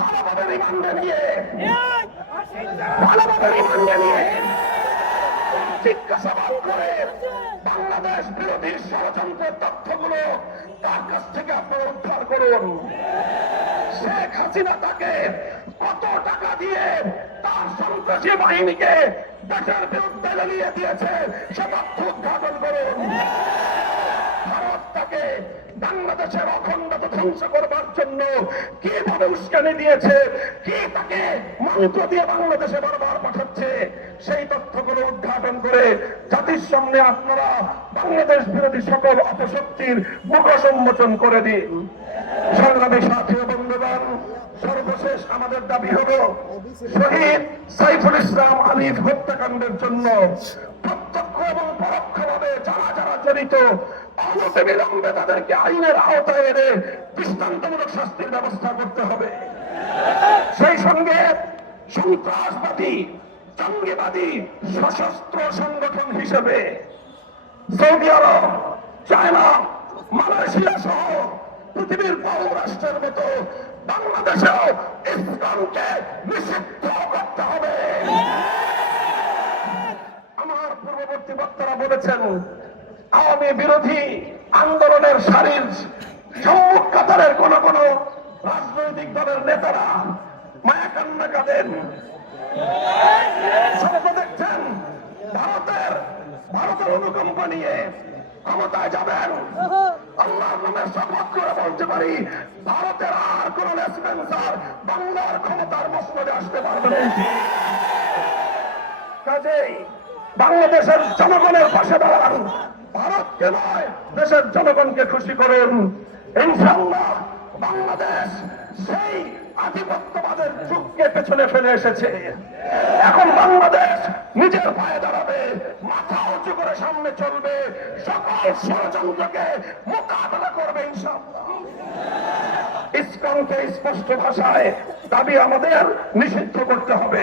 ভালোভাবে রিমান্ডে নিয়ে। ভালোভাবে রিমান্ডে নিয়ে। জিজ্ঞাসাবাদ করে বাংলাদেশ বিরোধী ষড়যন্ত্রের তথ্যগুলো তার কাছ থেকে আপনারা উদ্ধার করুন। শেখ হাসিনা তাকে কত টাকা দিয়ে তার সন্ত্রাসী বাহিনীকে দেশের বিরুদ্ধে লেলিয়ে দিয়েছে সে তথ্য উদ্ঘাটন করুন। ভারত তাকে বাংলাদেশের অখণ্ডতা ধ্বংস করবার জন্য কীভাবে উস্কানি দিয়েছে? কি তাকে মন্ত্র দিয়ে বাংলাদেশে বারবার পাঠাচ্ছে? সেই তথ্যগুলো উদ্ঘাটন করে জাতির সামনে আপনারা বাংলাদেশ বিরোধী সকল অপশক্তির মুখ সম্মোচন করে দিন। সংগ্রামী সাথী বন্ধুগণ, সর্বশেষ আমাদের দাবি হলো শহীদ সাইফুল ইসলাম আলিফ হত্যাকাণ্ডের জন্য প্রত্যক্ষ এবং পরোক্ষভাবে যারা যারা জড়িত বিলম্বে তাদেরকে আইনের আওতায় এনে দৃষ্টান্তমূলক শাস্তির ব্যবস্থা করতে হবে। সেই সঙ্গে সন্ত্রাসবাদী, জঙ্গিবাদী, সশস্ত্র সংগঠন হিসেবে সৌদি আরব, চায়না, মালয়েশিয়া সহ পৃথিবীর বহু রাষ্ট্রের মতো বাংলাদেশেও ইসলামকে নিষিদ্ধ করতে হবে। আমার পূর্ববর্তী বক্তারা বলেছেন আওয়ামী বিরোধী আন্দোলনের সারির কাতারের কোন কোন রাজনৈতিক দলের নেতারা মায়া কান্না কাঁদেন দেখছেন, ভারতের ভারতের অনুকম্প নিয়ে ক্ষমতায় যাবেন। আল্লাহর নামে শপথ করে বলতে পারি, ভারতের আর কোন লেসপেন্সার বাংলার ক্ষমতার মসনদে আসতে পারবে কাজেই বাংলাদেশের জনগণের পাশে দাঁড়ান। ভারতকে নয়, দেশের জনগণকে খুশি করুন। ইনশাল্লাহ বাংলাদেশ সেই আধিপত্যবাদের যুগকে পেছনে ফেলে এসেছে। এখন বাংলাদেশ নিজের পায়ে দাঁড়াবে, মাথা উঁচু করে সামনে চলবে, সকল ষড়যন্ত্রকে মোকাবেলা করবে ইনশাল্লাহ ইসলামকে স্পষ্ট ভাষায় দাবি আমাদের নিষিদ্ধ করতে হবে।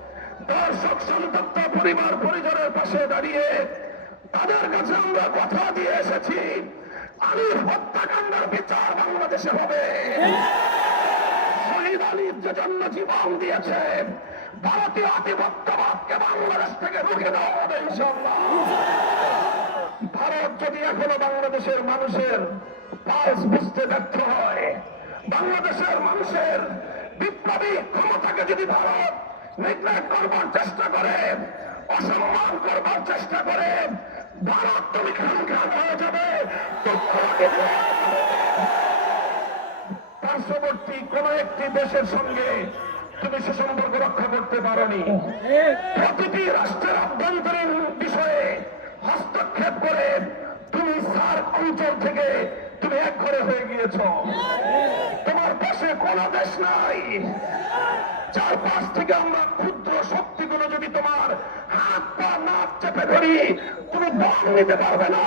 দর্শক সন্তপ্ত পরিবার, পরিজনের পাশে দাঁড়িয়ে তাদের কাছে আমরা কথা দিয়ে এসেছি। আলিফ হত্যাকাণ্ডের বিচার বাংলাদেশে হবে। শহীদ আলিফ যে জন্য জীবন দিয়েছে, ভারতীয় আধিপত্যবাদকে বাংলাদেশ থেকে রুখে দেওয়া হবে ভারত যদি এখনও বাংলাদেশের মানুষের পালস বুঝতে ব্যর্থ হয়, বাংলাদেশের মানুষের বিপ্লবী ক্ষমতাকে যদি ভারত নিগ্লেক্ট করবার চেষ্টা করে, অসম্মান করবার চেষ্টা করে, ভারত তুমি খান খান হয়ে যাবে। পার্শ্ববর্তী কোন একটি দেশের সঙ্গে তুমি সুসম্পর্ক রক্ষা করতে পারোনি। প্রতিটি রাষ্ট্রের আভ্যন্তরীণ বিষয়ে হস্তক্ষেপ করে তুমি সার্ক অঞ্চল থেকে তুমি এক ঘরে হয়ে গিয়েছ। তোমার পাশে কোন দেশ নাই। চার পাশ থেকে আমরা ক্ষুদ্র শক্তিগুলো যদি তোমার হাত পা, নাক চেপে ধরি তুমি দম না। নিতে পারবে না।